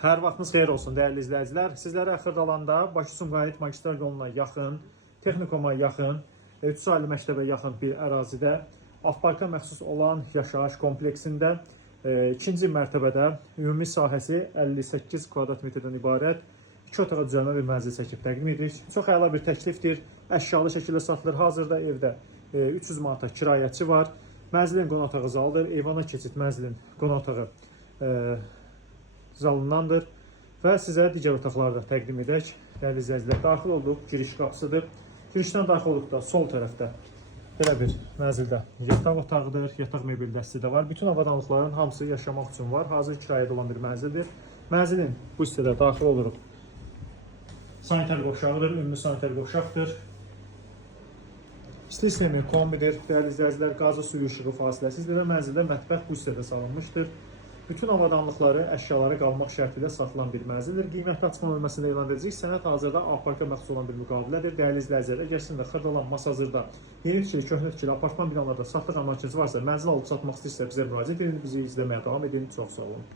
Hər vaxtınız xeyir olsun dəyərli izləyicilər. Sizlərə Xırdalanda Bakı-Sumqayıt magistral yoluna yaxın, texnikuma yaxın, 3 saylı məktəbə yaxın bir ərazidə avtoparka məxsus olan yaşayış kompleksində ikinci mərtəbədə ümumi sahəsi 58 kvadrat metrdən ibarət 2 otağa düzəlmə bir mənzil çəkib təqdim edirik. Çox əla bir təklifdir. Əşyalı şəkildə satılır. Hazırda evdə 300 manata kirayəçi var. Mənzilin qonaq otağı zalıdır. Eyvana keçid mənzilin qonaq otağı zalındandır və sizə digər otaqları da təqdim edək. Dəyərli izləyicilər, daxil olduq, giriş qapısıdır. Girişdən daxil olduqda sol tərəfdə belə bir mənzildə yataq otağıdır, yataq mebel dəsti də var. Bütün avadanlıqların hamısı yaşamaq üçün var. Hazır kirayədə olan bir mənzildir. Mənzilin bu hissədə daxil oluruq. Sanitar qovşağıdır, ümumi sanitar qovşaqdır. İstilik sistemi kombidir. Dəyərli izləyicilər, qazı, suyu, işığı fasiləsiz və mənzildə mətbəx bu hissədə salınmışdır. Bütün avadanlıqları, əşyaları qalmaq şərti ilə saxlanan bir mənzildir. Qiymətli açıqlama bölməsində elan edəcək. Sənəd hazırda avtoparka məxsus olan bir müqavilədir. Dəyərli izləyicilər, əgər sizin də Xırdalan, Masazırda yeni tikili, köhnə tikili apartman binalarda satılıq əmlakınız varsa, mənzil alıb satmaq istəyirsə bizə müraciət edin, bizi izləməyə davam edin. Çox sağ olun.